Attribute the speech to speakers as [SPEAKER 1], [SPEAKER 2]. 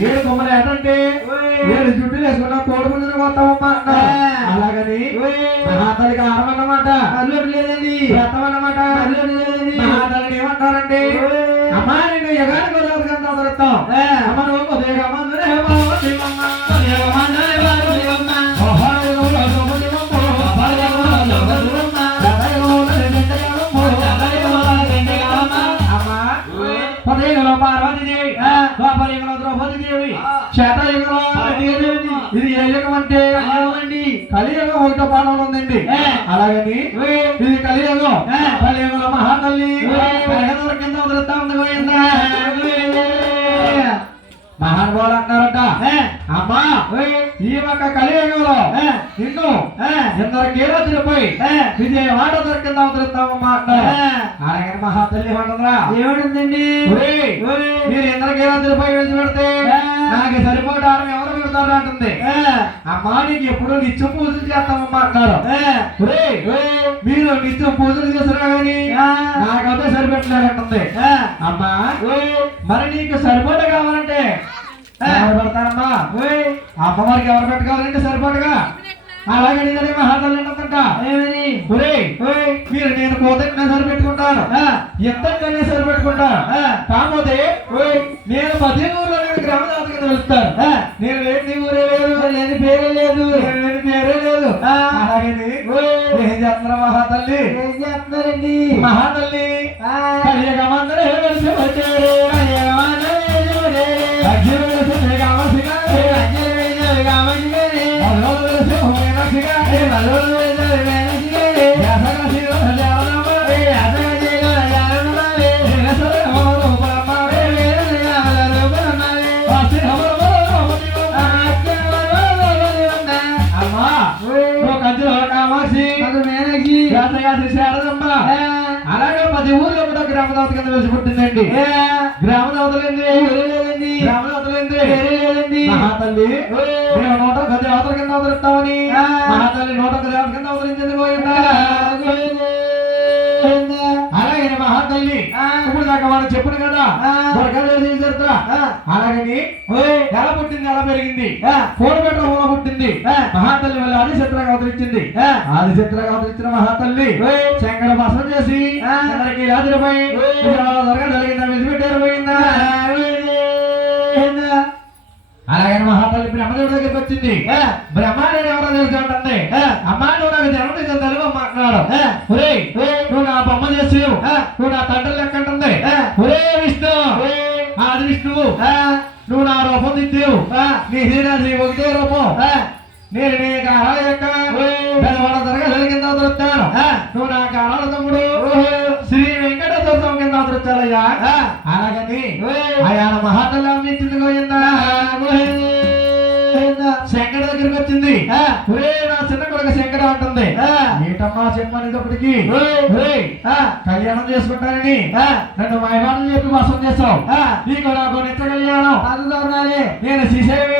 [SPEAKER 1] ఏడు కొమ్మలు ఏంటంటే? ఏడు జుట్టులు వేసుకున్నా కోడి ముందు పోతామమ్మా అలాగని మహాతలికి ఆరం అన్నమాట
[SPEAKER 2] అల్లుడు లేదండి.
[SPEAKER 1] వ్రతం అన్నమాట
[SPEAKER 2] అల్లుడు లేదండి.
[SPEAKER 1] మహాతలిని ఏమంటారంటే ద్వాపరయుగంలో ద్రౌపదీదేవి శతయుగంలో దేవి. ఇది ఏ యుగం అంటే
[SPEAKER 2] అవునండి.
[SPEAKER 1] కలియుగం ఒకటో పాఠంలో ఉందండి. అలాగని. ఇది కలియుగం. కలియుగంలో మహాతల్లి. జగదొర కింద వదులుతా ఉంది. మహానుభావులు అంటారట అమ్మా ఈ ఒక కలియుగంలో నిన్ను ఇందరు కీరతిపై విజయ మాట దొరికిందా వదులుతామమ్మా అంటారు అలాగే మహాతల్లి ఉండదురా
[SPEAKER 2] ఏముందండి
[SPEAKER 1] ఒరేయ్, మీరు ఇందరు కీరతిపై విడిచిపెడితే
[SPEAKER 2] ఆ.
[SPEAKER 1] నాకు సరిపోవడానికి ఎవరు పెడతారు అంటుంది. అమ్మా నీకు ఎప్పుడు నిత్యం పూజలు చేస్తామమ్మా అంటారు మీరు నిత్యం పూజలు చేస్తున్నా గానీ నాకైతే సరిపెట్టలేదంటుంది. అమ్మా మరి నీకు పెడతారమ్మా అమ్మవారికి ఎవరు పెట్టుకోవాలంటే సరిపడగా అలాగే మహాతల్లి
[SPEAKER 2] ఏమని?
[SPEAKER 1] ఒరేయ్, మీరు నేను కోతనే సరిపెట్టుకుంటాను ఎంతనే సరిపెట్టుకుంటాను కాకపోతే నేను ఊర్లో నేను గ్రామదాత కింద వెళ్తాను. నేను లేని ఊరే లేదు. లేని పేరే లేదు. లేని పేరే లేదు.
[SPEAKER 2] ఆ.
[SPEAKER 1] అలాగే ఏం చేస్తున్నా మహాతల్లి?
[SPEAKER 2] ఏం చేస్తున్నారండి?
[SPEAKER 1] మహాతల్లి కలియగమందరే వచ్చారు. అలాగే పది ఊర్లో కూడా గ్రామ గ్రామదాత కింద వేసి పుట్టిందండి గ్రామదాతలేంది గ్రామదాతలేంది మహాతల్లి మేము నూట పది దేవతల కింద
[SPEAKER 2] ఆ.
[SPEAKER 1] ఇప్పుడు దాకా వాడు చెప్పిన కదా. అలాగని ఎలా పుట్టింది ఎలా పెరిగింది? ఫోన్ పెట్ట హోమ పుట్టింది. మహాతల్లి వల్ల ఆది చిత్రంగా అవతరించింది.
[SPEAKER 2] ఆ.
[SPEAKER 1] ఆది చిత్రంగా అవతరించిన మహాతల్లి. శంకర భస్మం చేసి. అందరికి. దొరక జరిగిందా? విడిచిపెట్టారు పోయిందా అలాగని మహాతల్లి బ్రహ్మదేవుడి దగ్గరికి వచ్చింది. బ్రహ్మాండం ఎవరో తెలుసు అంటే అమ్మా నువ్వు నాకు జన్మనిచ్చిన తెలుగు మాట్లాడు ఒరేయ్ నువ్వు నా బొమ్మ చేసి నువ్వు నా తండ్రి అంటుంది. ఒరే విష్ణు. ఆది విష్ణువు. నువ్వు నా రూపం దిద్దేవు. నీ హీరాజీ ఒకటే రూపం. నేను నీ కారాల యొక్క ధరగా జరిగింద వదులుతాను నువ్వు నా కారాల తమ్ముడు. శ్రీ వెంకటేశ్వర స్వామి కింద వదులుతారయ్యా అలాగని ఆయన మహాతల్లి అమ్మించింది గోయిందా శంకర దగ్గరికి వచ్చింది. నా చిన్న కొడుకు శంకర అంటుంది. ఏంటమ్మా చెప్పనేటప్పటికి కళ్యాణం చేసుకుంటానని. నన్ను మైమాటలు చెప్పి మోసం చేస్తావు నీకు నాకు నిత్య కళ్యాణం. నేను శ్రీశైలం